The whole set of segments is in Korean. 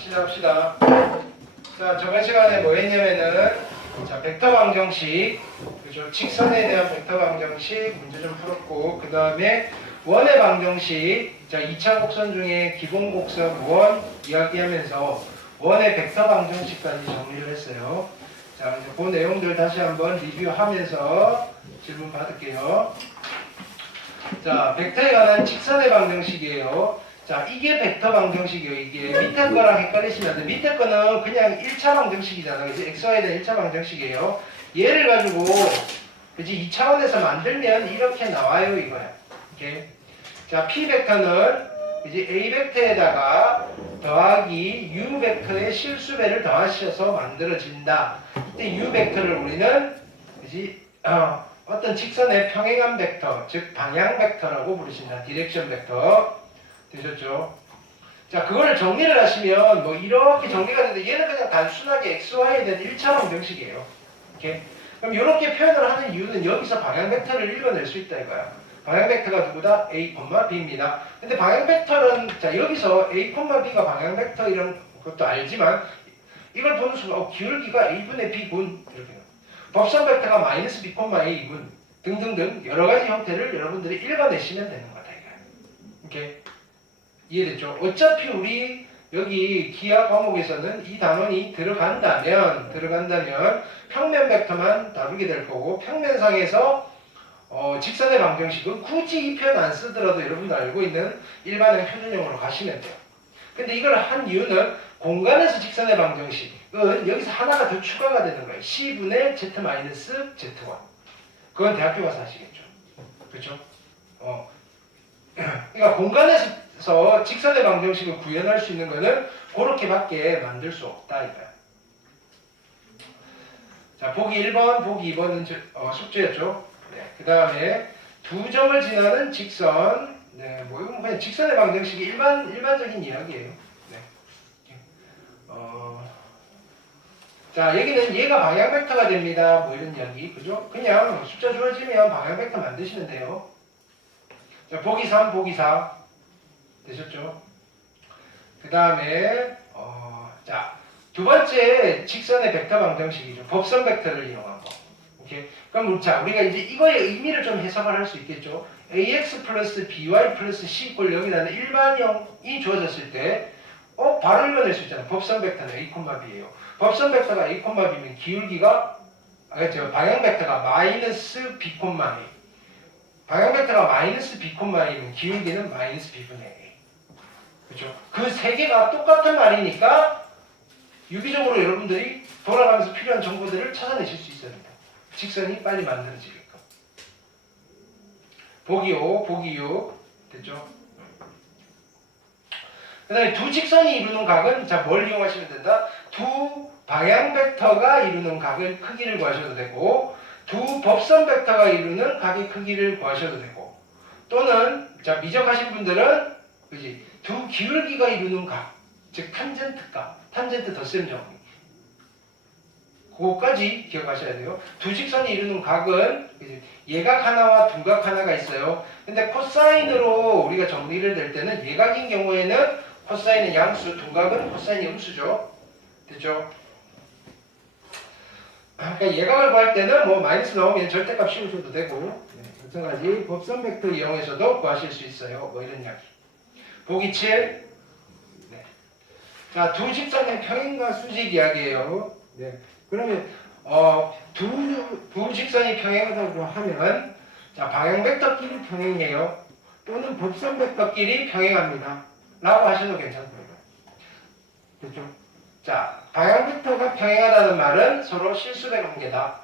시작합시다. 자, 저번 시간에 뭐 했냐면은, 자, 벡터 방정식, 그죠? 직선에 대한 벡터 방정식 문제 좀 풀었고, 그 다음에 원의 방정식, 자, 2차 곡선 중에 기본 곡선 원 이야기하면서 원의 벡터 방정식까지 정리를 했어요. 자, 이제 그 내용들 다시 한번 리뷰하면서 질문 받을게요. 자, 벡터에 관한 직선의 방정식이에요. 자, 이게 벡터 방정식이에요. 이게 밑에 거랑 헷갈리시면 안 돼요. 밑에 거는 그냥 1차 방정식이잖아요. 그치? XY에 대한 1차 방정식이에요. 얘를 가지고, 그치? 2차원에서 만들면 이렇게 나와요, 이거야. 오케이? 자, P 벡터는, 그치? A 벡터에다가 더하기 U 벡터의 실수배를 더하셔서 만들어진다. 이때 U 벡터를 우리는, 그치? 어떤 직선의 평행한 벡터, 즉 방향 벡터라고 부르신다. 디렉션 벡터. 되셨죠? 자, 그거를 정리를 하시면 뭐 이렇게 정리가 되는데 얘는 그냥 단순하게 XY에 대한 1차 방정식이에요. 오케이? 그럼 이렇게 표현을 하는 이유는 여기서 방향 벡터를 읽어낼 수 있다 이거야. 방향 벡터가 누구다? A, B입니다. 근데 방향 벡터는 자 여기서 A, B가 방향 벡터 이런 것도 알지만 이걸 보는 순간 기울기가 A분의 B군 이렇게 법선 벡터가 마이너스 B, A군 등등등 여러 가지 형태를 여러분들이 읽어내시면 되는 거다 이거야. 오케이? 이해됐죠? 어차피 우리 여기 기하 과목에서는 이 단원이 들어간다면 평면 벡터만 다루게 될 거고 평면상에서 직선의 방정식은 굳이 이 표현 안 쓰더라도 여러분들 알고 있는 일반형 표준형으로 가시면 돼요. 근데 이걸 한 이유는 공간에서 직선의 방정식은 여기서 하나가 더 추가가 되는 거예요. C분의 Z-Z1. 그건 대학교 가서 하시겠죠. 그렇죠? 그러니까 공간에서 직선의 방정식을 구현할 수 있는 거는 그렇게밖에 만들 수 없다 이거야. 자, 보기 1번, 보기 2번은 숙제였죠. 네, 그 다음에 두 점을 지나는 직선. 네, 뭐 이건 그냥 직선의 방정식이 일반적인 이야기예요. 네. 자, 여기는 얘가 방향 벡터가 됩니다. 뭐 이런 이야기, 그죠? 그냥 숫자 주어지면 방향 벡터 만드시면 돼요. 자, 보기 3, 보기 4. 되셨죠? 그 다음에 자, 두 번째 직선의 벡터 방정식이죠. 법선 벡터를 이용한 거. 오케이? 그럼 자, 우리가 이제 이거의 의미를 좀 해석을 할 수 있겠죠. ax 플러스 by 플러스 c = 0이라는 일반형이 주어졌을 때 바로 읽어낼 수 있잖아요. 법선 벡터는 a, b예요. 법선 벡터가 a, b면 기울기가 방향 벡터가 마이너스 b, a. 방향 벡터가 마이너스 B, A면 기울기는 마이너스 B분의 A. 그렇죠? 그 세 개가 똑같은 말이니까 유기적으로 여러분들이 돌아가면서 필요한 정보들을 찾아내실 수 있어야 됩니다. 직선이 빨리 만들어지게끔. 보기 5, 보기 6. 됐죠? 그 다음에 두 직선이 이루는 각은 자, 뭘 이용하시면 된다? 두 방향 벡터가 이루는 각의 크기를 구하셔도 되고 두 법선 벡터가 이루는 각의 크기를 구하셔도 되고 또는 자 미적하신 분들은 그지 두 기울기가 이루는 각, 즉 탄젠트 값, 탄젠트 덧셈 정리 그거까지 기억하셔야 돼요. 두 직선이 이루는 각은 그지? 예각 하나와 두각 하나가 있어요. 근데 코사인으로 우리가 정리를 낼 때는 예각인 경우에는 코사인은 양수, 두각은 코사인이 음수죠. 됐죠? 그러니까 예각을 구할 때는 뭐 마이너스 나오면 절대값 씌우셔도 되고 마찬가지 법선 벡터 이용해서도 구하실 수 있어요. 뭐 이런 이야기. 보기 7. 네. 자, 두 직선의 평행과 수직 이야기예요. 네. 그러면 두 직선이 평행하다고 하면 자, 방향 벡터끼리 평행해요. 또는 법선 벡터끼리 평행합니다. 라고 하셔도 괜찮고요. 됐죠? 자, 방향 벡터가 평행하다는 말은 서로 실수배 관계다.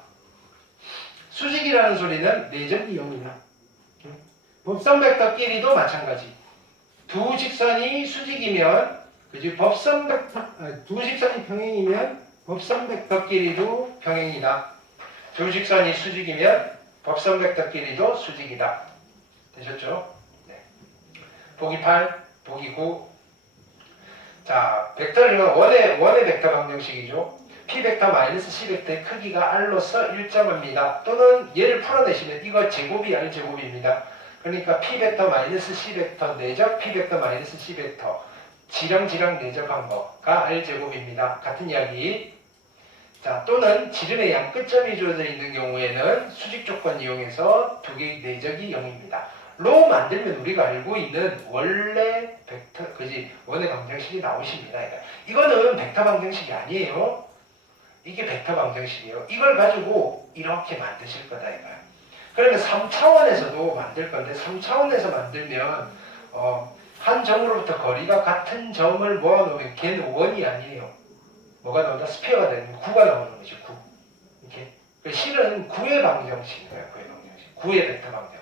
수직이라는 소리는 내적 이용이다. 법선 벡터끼리도 마찬가지. 두 직선이 수직이면, 그지? 두 직선이 평행이면 법선 벡터끼리도 평행이다. 두 직선이 수직이면 법선 벡터끼리도 수직이다. 되셨죠? 네. 보기 8, 보기 9. 자, 벡터는 원의 벡터 방정식이죠. P 벡터 마이너스 C 벡터의 크기가 R로서 일정합니다. 또는 얘를 풀어내시면 이거 제곱이 R 제곱입니다. 그러니까 P 벡터 마이너스 C 벡터 내적 P 벡터 마이너스 C 벡터 지렁지렁 내접한 거가 R제곱입니다. 같은 이야기. 자, 또는 지름의 양 끝점이 주어져 있는 경우에는 수직 조건 이용해서 두 개의 내적이 0입니다. 로 만들면 우리가 알고 있는 원래 벡터, 그지? 원의 방정식이 나오십니다. 그러니까 이거는 벡터 방정식이 아니에요. 이게 벡터 방정식이에요. 이걸 가지고 이렇게 만드실 거다 이거야. 그러면 3차원에서도 만들 건데 3차원에서 만들면 한 점으로부터 거리가 같은 점을 모아놓으면 걔는 원이 아니에요. 뭐가 나온다? 스피어가 되는 9가 나오는 거죠. 9. 이렇게. 실은 9의 방정식이에요. 9의 방정식. 9의 벡터 방정식.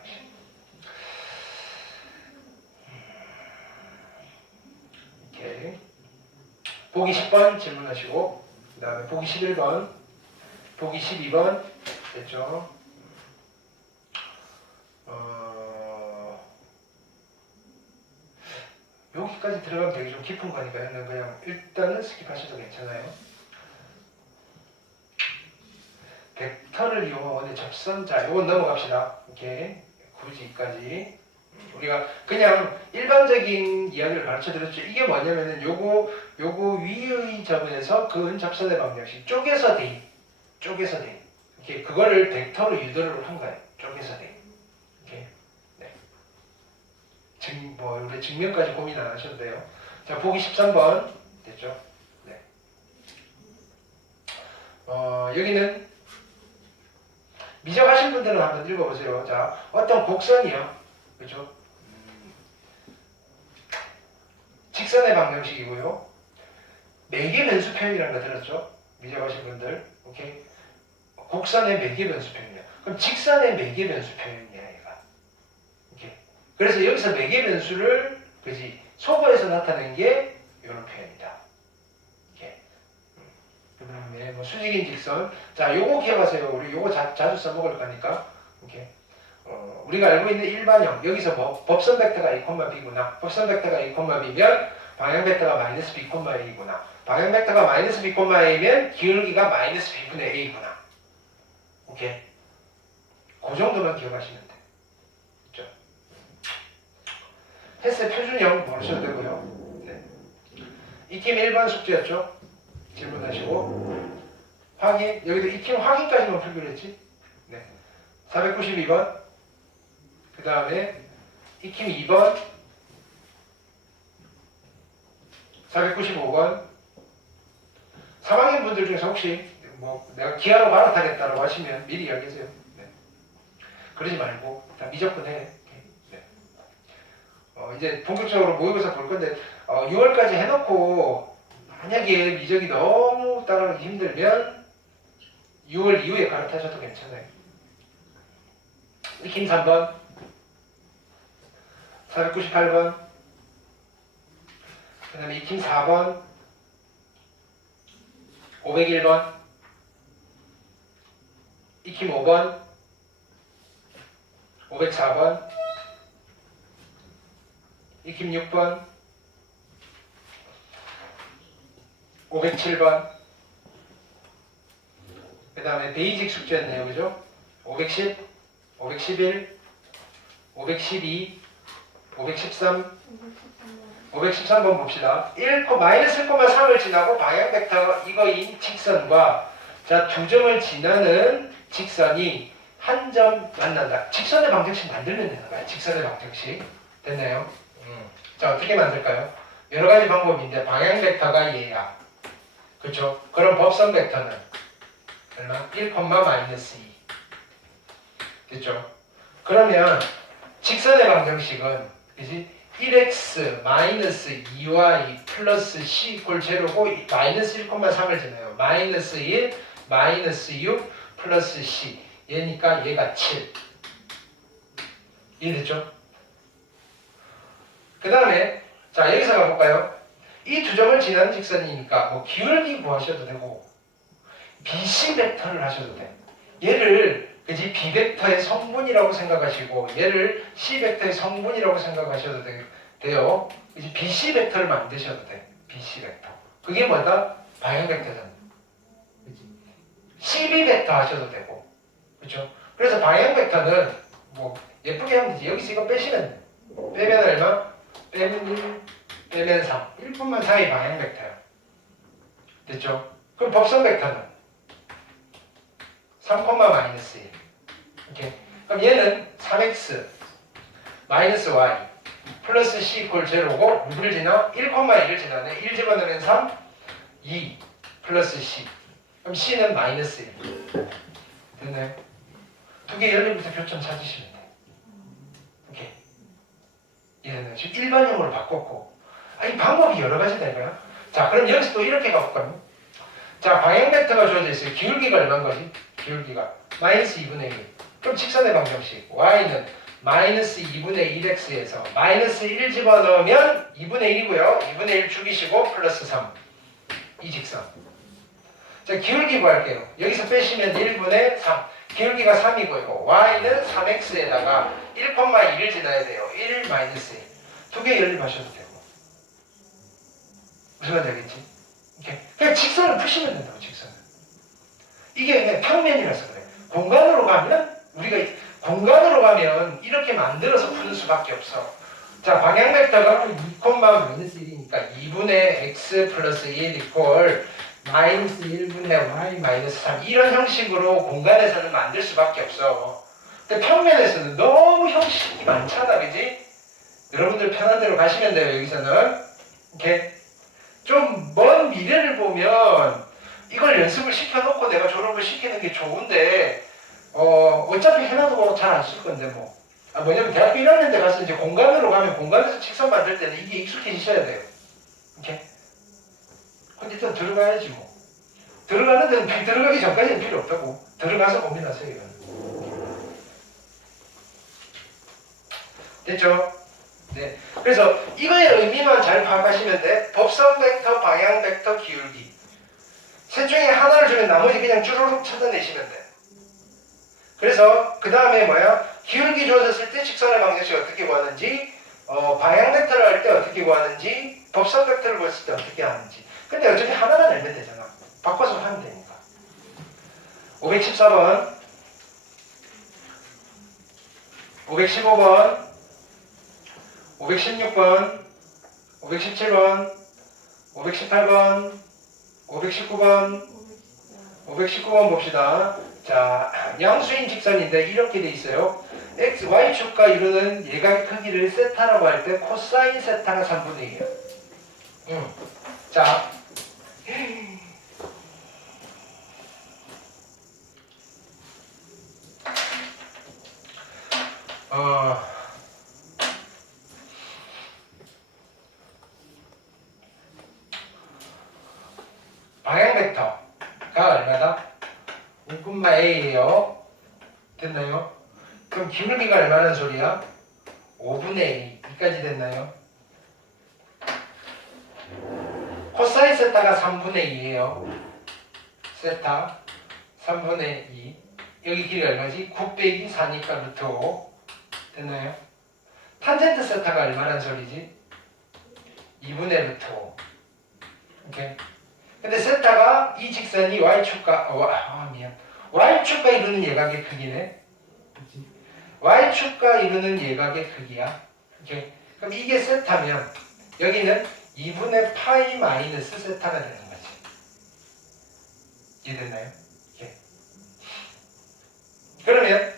이렇게. 보기 10번 질문하시고 그 다음에 보기 11번 보기 12번 됐죠? 여기까지 들어가면 되게 좀 깊은 거니까 그냥 일단은 스킵하셔도 괜찮아요. 벡터를 이용한 원의 접선자 이건 넘어갑시다. 이렇게 굳이 여기까지 우리가 그냥 일반적인 이야기를 가르쳐 드렸죠. 이게 뭐냐면은 요거 위의 점에서 그은 접선의 방정식 쪼개서 돼. 이렇게 그거를 벡터로 유도를 한 거예요. 쪼개서 돼. 이렇게 네. 우리 증명까지 고민 안 하셔도 돼요. 자, 보기 13번 됐죠? 네. 여기는 미적하신 분들은 한번 읽어보세요. 자, 어떤 곡선이요. 그렇죠? 직선의 방정식이고요. 매개 변수 표현이라는 거 들었죠? 미적하신 분들. 오케이? 곡선의 매개 변수 표현이야. 그럼 직선의 매개 변수 표현이야, 얘가. 오케이? 그래서 여기서 매개 변수를 그지 소거해서 나타낸 게 이런 표현이다. 오케이? 그다음에 뭐 수직인 직선. 자, 요거 기억하세요. 우리 요거 자주 써먹을 거니까. 오케이? 우리가 알고 있는 일반형 여기서 뭐 법선 벡터가 a, b구나. 법선 벡터가 a, b면 방향 벡터가 마이너스 b, a구나. 방향 벡터가 마이너스 b, a면 기울기가 마이너스 b분의 a구나. 오케이. 그 정도만 기억하시면 돼. 그렇죠? 헬스의 표준형 모르셔도 되고요. 네. 익힘 1번 숙제였죠? 질문하시고 확인. 여기도 익힘 확인까지만 풀기로 했지? 네. 492번. 그 다음에 익힘 2번 495번 3학년 분들 중에서 혹시 뭐 내가 기하로 갈아타겠다라고 하시면 미리 이야기하세요. 네. 그러지 말고 다 미적분 해. 네. 이제 본격적으로 모의고사 볼 건데 6월까지 해놓고 만약에 미적이 너무 따라가기 힘들면 6월 이후에 갈아타셔도 괜찮아요. 익힘 3번 498번 그 다음에 익힘 4번 501번 익힘 5번 504번 익힘 6번 507번 그 다음에 베이직 숙제였네요. 그죠? 510 511 512 513 513번 봅시다. 마이너스 1,3을 지나고 방향 벡터 이거인 직선과 자, 두 점을 지나는 직선이 한 점 만난다. 직선의 방정식 만들면 되는 거야. 직선의 방정식. 됐나요? 자, 어떻게 만들까요? 여러 가지 방법인데 방향 벡터가 얘야. 그렇죠? 그럼 법선 벡터는 얼마? 1, 마이너스 2. 됐죠? 그러면 직선의 방정식은 그지? 1x 마이너스 2y 플러스 c 이퀄 제로고 마이너스 1,3을 지나요. 마이너스 1 마이너스 6 플러스 c 얘니까 얘가 7 이해됐죠? 그 다음에 자 여기서 가볼까요? 이 두 점을 지나는 직선이니까 뭐 기울기 구하셔도 되고 BC 벡터를 하셔도 돼. 얘를 그지 B벡터의 성분이라고 생각하시고 얘를 C벡터의 성분이라고 생각하셔도 돼요. 이제 BC 벡터를 만드셔도 돼. BC 벡터. 그게 뭐다? 방향 벡터잖아. CB 벡터 하셔도 되고. 그렇죠? 그래서 방향 벡터는 뭐 예쁘게 하면 되지. 여기서 이거 빼시면 돼. 빼면 얼마? 빼면 1, 빼면 3. 1분만 사이 방향 벡터야. 됐죠? 그럼 법선 벡터는 3, 마이너스 1. 오케이. 그럼 얘는 3x 마이너스 y 플러스 c 이퀄 제로고 누구를 지나? 1,1을 지나네. 1 집어넣으면 3, 2 플러스 c. 그럼 c는 마이너스 1. 됐나요? 두 개 연립부터 교점 찾으시면 돼요. 오케이. 얘는 지금 일반형으로 바꿨고. 이 방법이 여러 가지 되고요. 자, 그럼 여기서 또 이렇게 가볼까요? 자, 방향 벡터가 주어져 있어요. 기울기가 얼마인 거지? 기울기가 마이너스 2분의 1. 그럼 직선의 방정식 y는 마이너스 2분의 1x에서 마이너스 1 집어넣으면 2분의 1이고요. 2분의 1 죽이시고 플러스 3. 이 직선. 자, 기울기 구할게요. 여기서 빼시면 1분의 3. 기울기가 3이고요. y는 3x에다가 1,2를 지나야 돼요. 1 마이너스 1. 두 개 연립하셔도 되고. 무슨 말인지 알겠지? 오케이. 그냥 직선을 푸시면 된다고, 직선을. 이게 그냥 평면이라서 그래. 공간으로 가면, 우리가 공간으로 가면 이렇게 만들어서 푸는 수밖에 없어. 자, 방향 벡터가 2, 마이너스 1이니까 2분의 x 플러스 1 이퀄 마이너스 1분의 y 마이너스 3. 이런 형식으로 공간에서는 만들 수밖에 없어. 근데 평면에서는 너무 형식이 많잖아, 그지? 여러분들 편한 대로 가시면 돼요, 여기서는. 이렇게. 좀 먼 미래를 보면 이걸 연습을 시켜놓고 내가 졸업을 시키는 게 좋은데 어차피 해놔도 잘 안 쓸 건데 뭐. 뭐냐면 대학교 1학년 때 가서 이제 공간으로 가면 공간에서 직선 만들 때는 이게 익숙해지셔야 돼요. 이렇게. 근데 일단 들어가야지 뭐. 들어가는 데는 들어가기 전까지는 필요 없다고. 들어가서 고민하세요, 이건. 됐죠? 네. 그래서 이거의 의미만 잘 파악하시면 돼. 법선 벡터, 방향 벡터, 기울기. 셋 중에 하나를 주면 나머지 그냥 쭈루룩 찾아내시면 돼. 그래서 그 다음에 뭐야? 기울기 주어졌을 때 직선의 방정식 어떻게 구하는지, 방향 벡터를 할 때 어떻게 구하는지, 법선 벡터를 구했을 때 어떻게 하는지. 근데 어차피 하나만 알면 되잖아. 바꿔서 하면 되니까. 514번, 515번, 516번, 517번, 518번, 519번, 519번 봅시다. 자, 양수인 직선인데 이렇게 돼 있어요. x, y축과 이루는 예각의 크기를 세타라고 할 때 코사인 세타가 3분의 1이에요. 자, 방향 벡터가 얼마다? 5,a예요. 됐나요? 그럼 기울기가 얼마나 소리야? 5분의 2. 여기까지 됐나요? 코사인 세타가 3분의 2예요. 세타 3분의 2. 여기 길이 얼마지? 9 빼기 4니까 루트 5. 됐나요? 탄젠트 세타가 얼마나 소리지? 2분의 루트 5. 오케이. 근데 세타가 이 직선이 y축과 미안. y축과 이루는 예각의 크기네. y축과 이루는 예각의 크기야. 오케이. 그럼 이게 세타면 여기는 2분의 파이 마이너스 세타가 되는 거지. 이해됐나요? 오케이. 그러면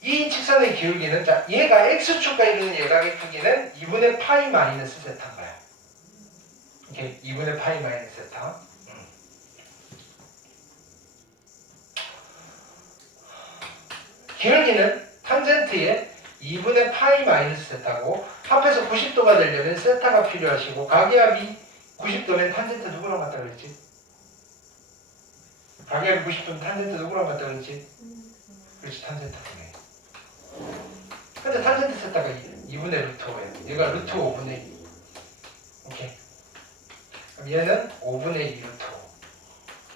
이 직선의 기울기는 자, 얘가 x축과 이루는 예각의 크기는 2분의 파이 마이너스 세타인 거야. 오케이. 2분의 파이 마이너스 세타. 기울기는 탄젠트에 2분의 파이 마이너스 세타고 합해서 90도가 되려면 세타가 필요하시고 가계합이 90도면 탄젠트 누구랑 같다 그랬지? 가계합이 90도면 탄젠트 누구랑 같다 그랬지? 그렇지, 탄젠트 분의. 근데 탄젠트 세타가 2분의 루트 5예요. 얘가 루트 5분의 2. 오케이. 그럼 얘는 5분의 2 루트 5.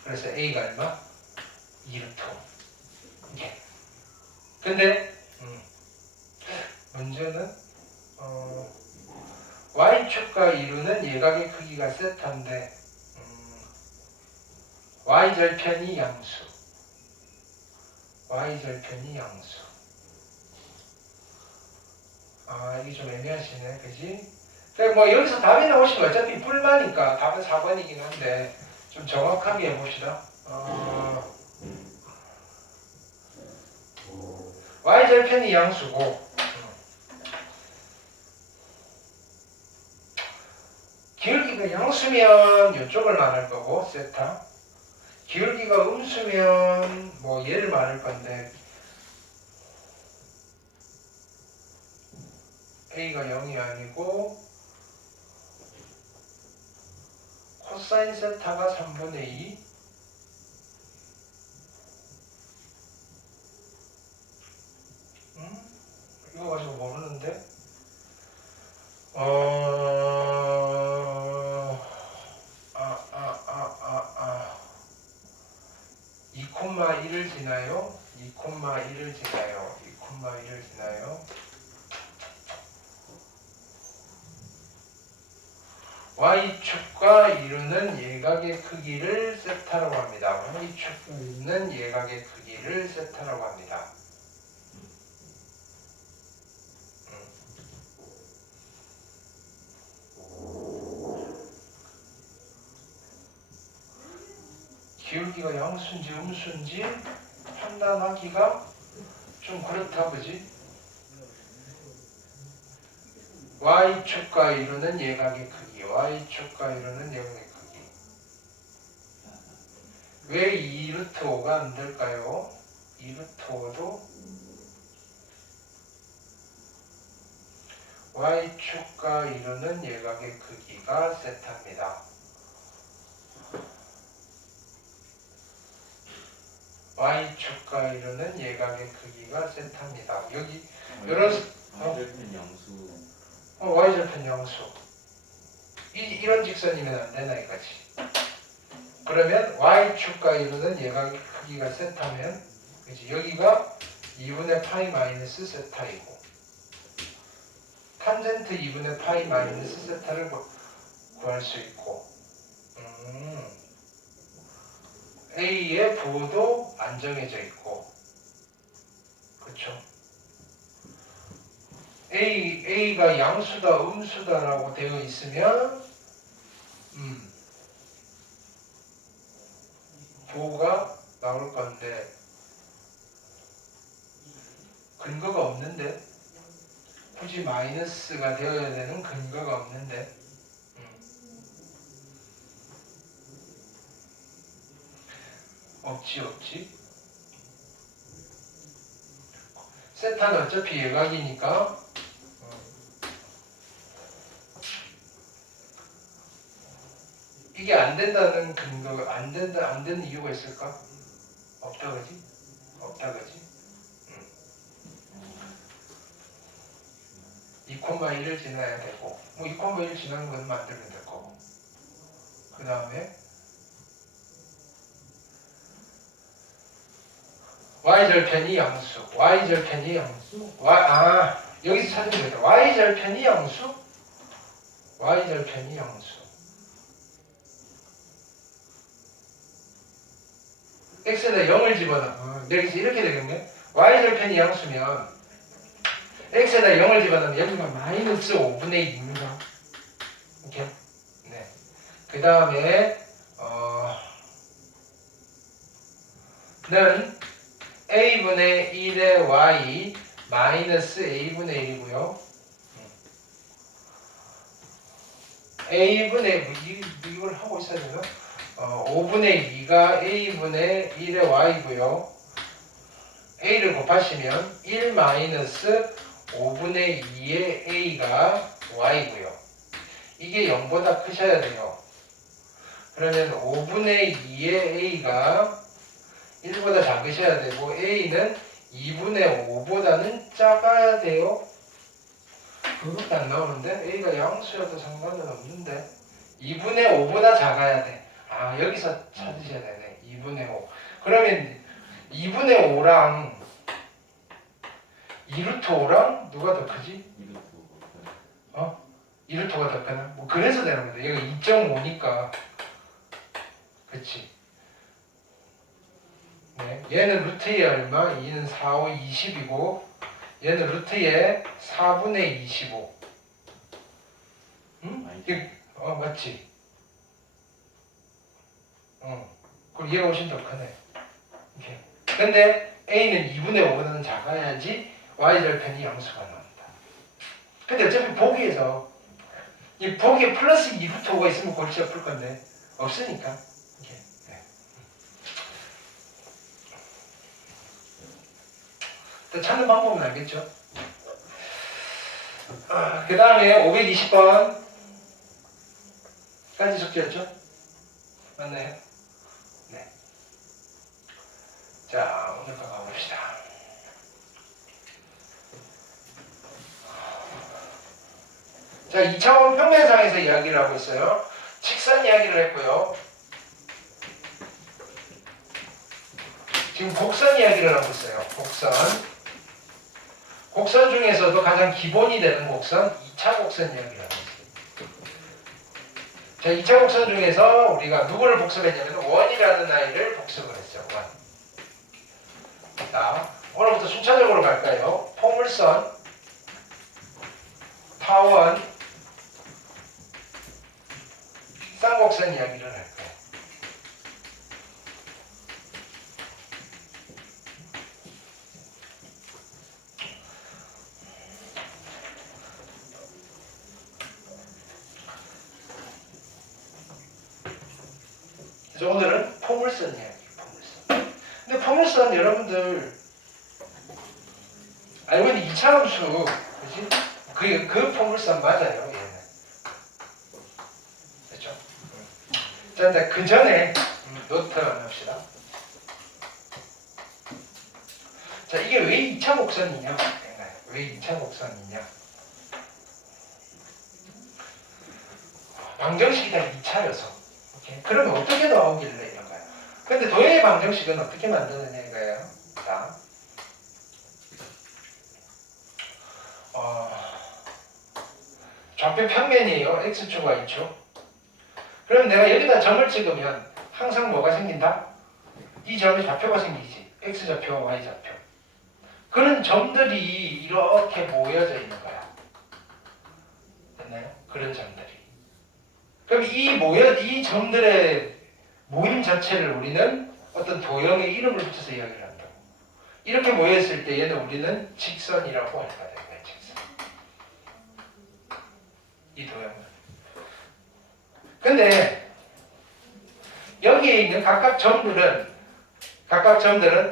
그래서 A가 얼마? 2 루트 5. 오케이. 근데 문제는 y축과 이루는 예각의 크기가 세타인데 y절편이 양수. y절편이 양수. 이게 좀 애매하시네, 그지? 뭐 여기서 답이 나오시면 어차피 풀마니까 답은 4번이긴 한데 좀 정확하게 해봅시다. y절편이 양수고 기울기가 양수면 이쪽을 말할 거고 세타, 기울기가 음수면 뭐 얘를 말할 건데 a가 0이 아니고 코사인 세타가 3분의 2 이거 가지고 모르는데 2,1을 지나요? 2,1을 지나요? 2,1을 지나요? y축과 이루는 예각의 크기를 세타라고 합니다. y축과 이루는 예각의 크기를 세타라고 합니다. 기울기가 양수인지 음수인지 판단하기가 좀 그렇다 그지? y축과 이루는 예각의 크기, y축과 이루는 예각의 크기. 왜 2루트5가 안 될까요? 2루트5도 y축과 이루는 예각의 크기가 세타입니다. y축과 이루는 예각의 크기가 세타입니다. 여기 이런 y절편 양수. y절편 양수. 이런 직선이면 안 되나 이거지. 그러면 y축과 이루는 예각의 크기가 세타면 그치? 여기가 2분의 파이 마이너스 세타이고 탄젠트 2분의 파이 마이너스 세타를 구할 수 있고 A의 부호도 안 정해져 있고 그쵸? A가 양수다 음수다라고 되어 있으면 부호가 나올 건데 근거가 없는데 굳이 마이너스가 되어야 되는 근거가 없는데 없지. 세타는 어차피 예각이니까 이게 안 된다는 근거가 안 되는 이유가 있을까? 없다 그지? 2,1을 지나야 되고 뭐 2,1 지나는 건 만들면 될 거고 그 다음에 y절편이 양수 여기서 찾으면 되겠다. y절편이 양수 x에다 0을 집어넣으면 여기서 이렇게 되겠네. y절편이 양수면 x에다 0을 집어넣으면 여기가 마이너스 5분의 2입니다. 이렇게 네. 그 다음에 는 a분의 1의 y 마이너스 a분의 1이고요. a분의 이걸 하고 있어야 되나? 5분의 2가 a분의 1의 y고요. a를 곱하시면 1 마이너스 5분의 2의 a가 y고요. 이게 0보다 크셔야 돼요. 그러면 5분의 2의 a가 1보다 작으셔야 되고 a는 2분의 5보다는 작아야 돼요. 그것도 안 나오는데 a가 양수여도 상관은 없는데 2분의 5보다 작아야 돼. 여기서 찾으셔야 되네. 2분의 5. 그러면 2분의 5랑 2루트 5랑 누가 더 크지? 2루트가 더 크나? 뭐 그래서 되는 건데 여기가 2.5니까 그치? 네. 얘는 루트의 얼마? 2는 4, 5, 20이고 얘는 루트의 4분의 25. 응? 아니죠. 맞지? 그럼 얘가 훨씬 더 크네. 이렇게. 근데 A는 2분의 5보다는 작아야지 Y절편이 양수가 나온다. 근데 어차피 보기에서 이 보기에 플러스 2루트 5가 있으면 골치가 풀 건데 없으니까. 이렇게. 네. 또 찾는 방법은 알겠죠? 그 다음에 520번까지 숙제였죠? 맞나요? 네. 자, 오늘 거 가봅시다. 자, 2차원 평면상에서 이야기를 하고 있어요. 직선 이야기를 했고요. 지금 곡선 이야기를 하고 있어요. 곡선. 곡선 중에서도 가장 기본이 되는 곡선, 2차 곡선 이야기를 하고 있어요. 자, 2차 곡선 중에서 우리가 누구를 복습했냐면 원이라는 아이를 복습을 했죠. 원. 자, 오늘부터 순차적으로 갈까요? 포물선, 타원, 쌍곡선 이야기를 할 거예요. 그래서 오늘은 포물선 이야기, 포물선. 근데 포물선 여러분들 알고 있는 2차 함수, 그지? 그 포물선 맞아요, 얘는. 됐죠? 자, 근데 그 전에 노트 합시다. 자, 이게 왜 2차 곡선이냐? 왜 2차 곡선이냐? 방정식이 다 2차여서. 그러면 어떻게 나오길래 이런 거야? 근데 도형의 방정식은 어떻게 만드느냐 이거예요. 자, 좌표 평면이에요. x축, y축. 그럼 내가 여기다 점을 찍으면 항상 뭐가 생긴다? 이 점에 좌표가 생기지. x좌표와 y좌표. 그런 점들이 이렇게 모여져 있는 거야. 됐나요? 그런 점들이. 그럼 이 점들의 모임 자체를 우리는 어떤 도형의 이름을 붙여서 이야기를 한다고. 이렇게 모였을 때 얘는 우리는 직선이라고 할 거다. 직선. 이 도형은. 근데 여기에 있는 각각 점들은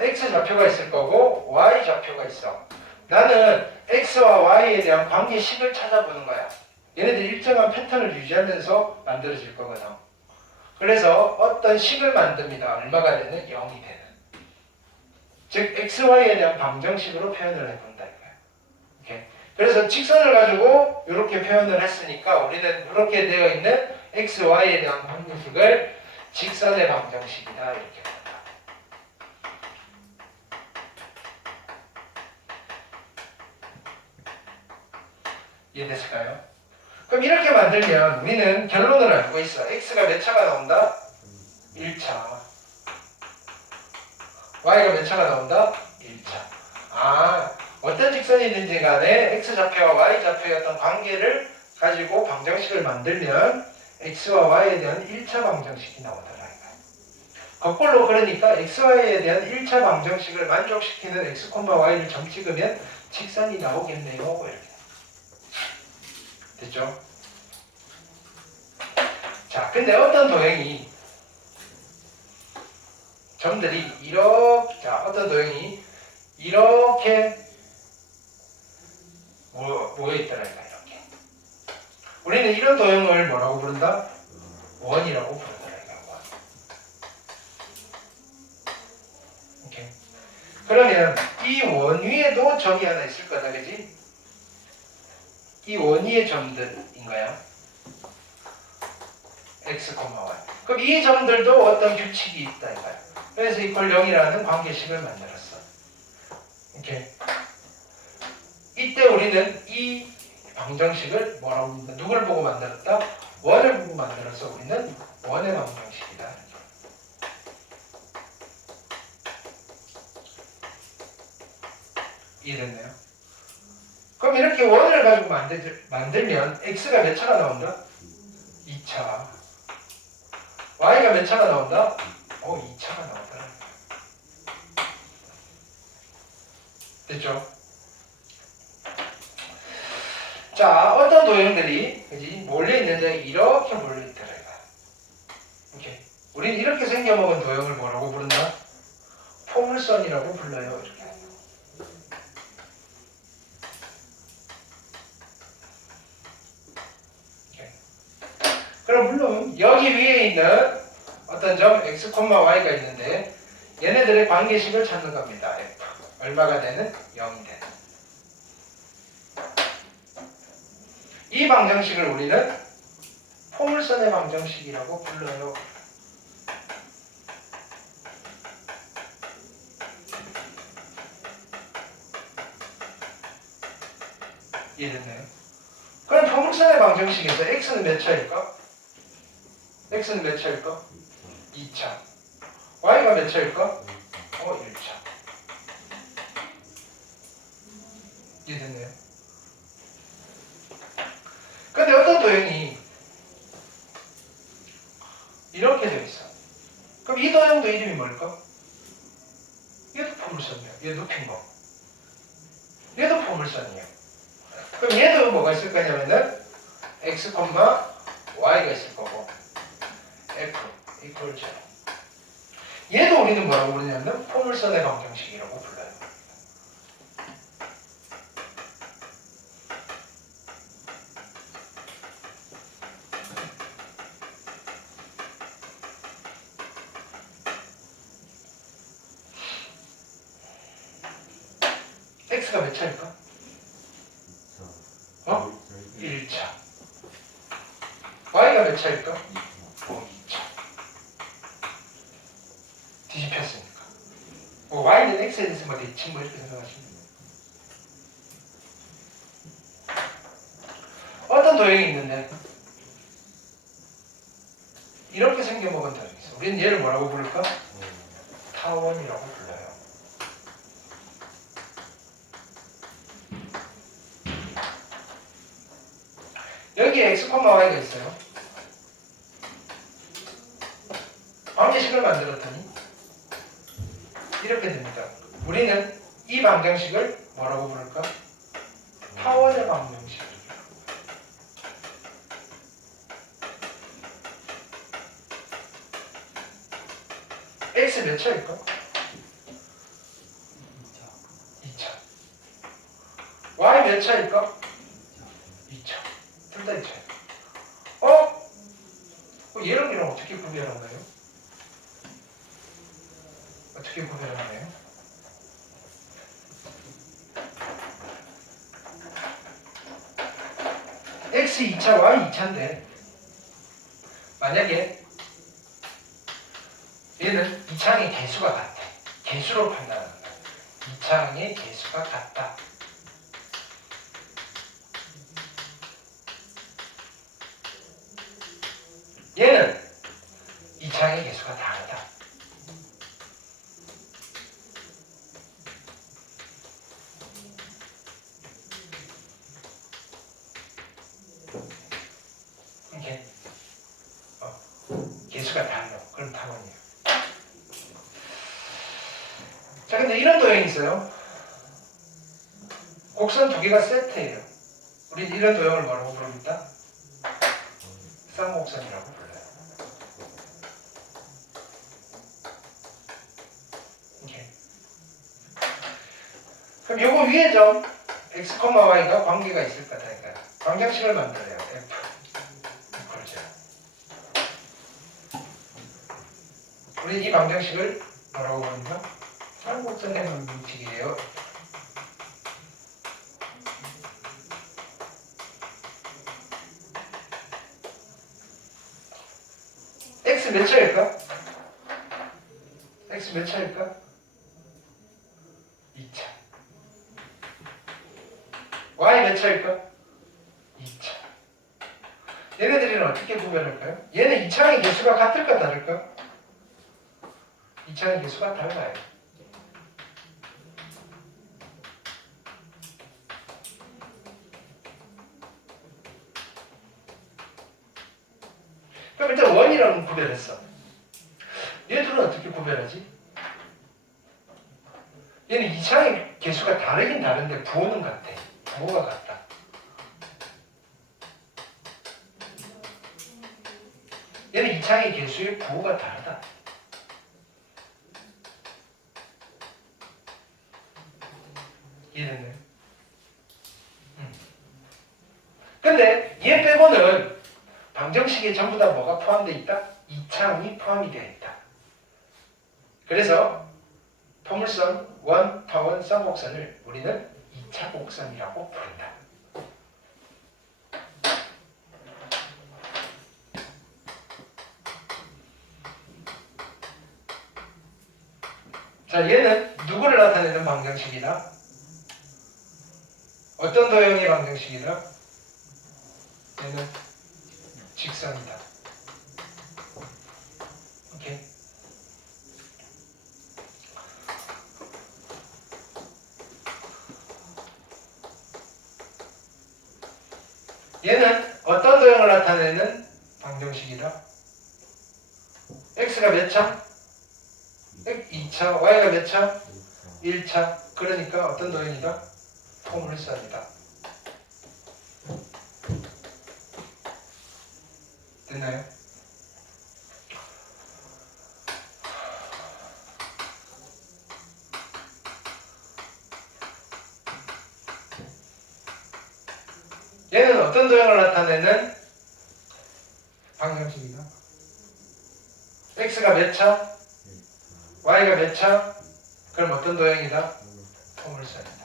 x 좌표가 있을 거고 y 좌표가 있어. 나는 x와 y에 대한 관계식을 찾아보는 거야. 얘네들 일정한 패턴을 유지하면서 만들어질 거거든. 그래서 어떤 식을 만듭니다. 얼마가 되는? 0이 되는. 즉 xy에 대한 방정식으로 표현을 해본다 이거야. 오케이. 그래서 직선을 가지고 이렇게 표현을 했으니까 우리는 이렇게 되어 있는 xy에 대한 방정식을 직선의 방정식이다 이렇게 본다. 이해됐을까요? 그럼 이렇게 만들면 우리는 결론을 알고 있어. x가 몇 차가 나온다? 1차. y가 몇 차가 나온다? 1차. 어떤 직선이든지 간에 x좌표와 y좌표의 어떤 관계를 가지고 방정식을 만들면 x와 y에 대한 1차 방정식이 나오더라. 거꾸로 그러니까 xy에 대한 1차 방정식을 만족시키는 x, y를 점 찍으면 직선이 나오겠네요. 이렇게. 됐죠? 자, 근데 어떤 도형이 점들이 이렇게, 어떤 도형이 이렇게 모여있더라 이렇게. 우리는 이런 도형을 뭐라고 부른다? 원이라고 부른다 이거. 원. 오케이. 그러면 이 원 위에도 점이 하나 있을 거다, 그지? 이 원 위의 점들인가요? x, y. 그럼 이 점들도 어떤 규칙이 있다 이거야. 그래서 이퀄 0이라는 관계식을 만들었어. 오케이. 이때 우리는 이 방정식을 뭐라고 부른다? 누구를 보고 만들었다? 원을 보고 만들어서 우리는 원의 방정식이다. 이해됐나요? 그럼 이렇게 원을 가지고 만들면 x가 몇 차가 나온다? 2차. y가 몇 차가 나온다? 2차가 나온다. 됐죠? 자, 어떤 도형들이 그지 몰려있는데 이렇게 몰려있더라. 이렇게. 우리는 이렇게 생겨먹은 도형을 뭐라고 부른다? 포물선이라고 불러요. 이렇게. 그럼 물론 여기 위에 있는 어떤 점 x, y가 있는데 얘네들의 관계식을 찾는 겁니다. f. 얼마가 되는? 0이 되는. 이 방정식을 우리는 포물선의 방정식이라고 불러요. 이해됐나요? 그럼 포물선의 방정식에서 x는 몇 차일까? x는 몇 차일까? 2차. y가 몇 차일까? 1차. 이해됐나요? 근데 어떤 도형이 이렇게 되어 있어. 그럼 이 도형도 이름이 뭘까? 얘도 포물선이야. 얘 눕힌 거. 얘도 포물선이야. 그럼 얘도 뭐가 있을 거냐면은 x, y가 있을 거고 f equal 0. 얘도 우리는 뭐라고 부르냐면 포물선의 방정식이라고 불러요. x가 몇 차일까? 1차. y가 몇 차일까? 2차. 뒤집혔으니까. y는 x에 대해서 뭐 대칭 뭐 이렇게 생각하시면 돼요. 어떤 도형이 있는데 이렇게 생겨먹은 도형이 있어. 우리는 얘를 뭐라고 부를까? 타원이라고 불러요. 여기에 x, y가 있어요. 방정식을 만들었더니 이렇게 됩니다. 우리는 이 방정식을 뭐라고 부를까? 타원의 방정식. x 몇 차일까? 2차. y 몇 차일까? 2차. 둘 다 2차예요. 얘랑 얘랑 어떻게 구별하나요? 어떻게 구별하나요? x 2차, y 2차인데 만약에 얘는 2차항의 개수가 같아. 개수로 판단합니다. 2차항의 개수가 같다. 얘는 2차항의 개수가 다르다. 이렇게 개수가 달라. 그럼 타원이에요. 자, 근데 이런 도형이 있어요. 곡선 두 개가 세트예요. 우린 이런 도형을 뭐라고 부릅니까? 쌍곡선이라고 불러요. 이렇게. 그럼 요거 위에 점 x, y가 관계가 있을 거다니까 방정식을 만들어요. f equal 0. 우리 이 방정식을 뭐라고 부릅니까? 쌍곡선의 방정식이에요. x 몇 차일까? x 몇 차일까? 2차. y 몇 차일까? 2차. 얘네들은 어떻게 구별할까요? 얘는 2차의 개수가 같을까 다를까? 2차의 개수가 달라요. 그럼 일단 원이랑 구별했어. 얘들은 어떻게 구별하지? 얘는 이차의 개수가 다르긴 다른데 부호는 같아. 부호가 같다. 얘는 이차의 개수의 부호가 다르다. 이해됐나요? 근데 얘 빼고는 방정식에 전부 다 뭐가 포함되어 있다? 이차항이 포함이 되어 있다. 그래서 포물선, 원, 타원, 쌍곡선을 우리는 2차 곡선이라고 부른다. 자, 얘는 누구를 나타내는 방정식이다? 어떤 도형의 방정식이다? 얘는 직선이다. 오케이. 얘는 어떤 도형을 나타내는 방정식이다? x가 몇 차? 2차, y가 몇 차? 1차. 그러니까 어떤 도형이다? 포물선이다. 됐나요? 얘는 어떤 도형을 나타내는 방정식이다? x가 몇 차? y가 몇 차? 그럼 어떤 도형이다? 포물선이다.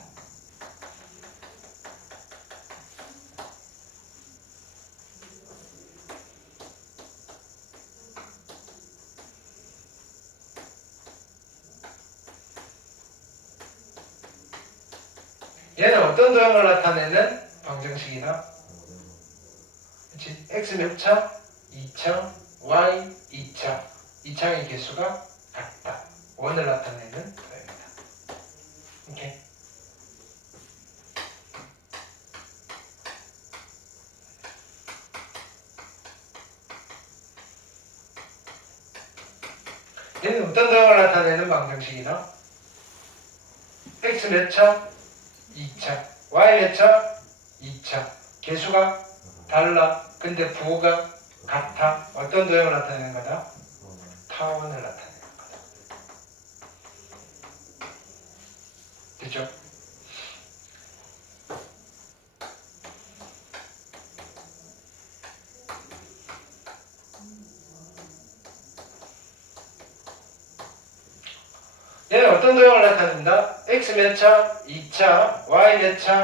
얘는 어떤 도형을 나타내는 방정식이다? 그치? x 몇 차? 2차, y 2차. 2차의 개수가 같다. 원을 나타내는 도형이다. 오케이. 얘는 어떤 도형을 나타내는 방정식이다? x 몇 차? 2차. y 몇 차? 2차. 개수가 달라. 근데 부호가 같아. 어떤 도형을 나타내는 거다? 타원을 나타내는 거다. 됐죠? 얘는 어떤 도형을 나타낸다? x 몇 차? 2차. y 몇 차?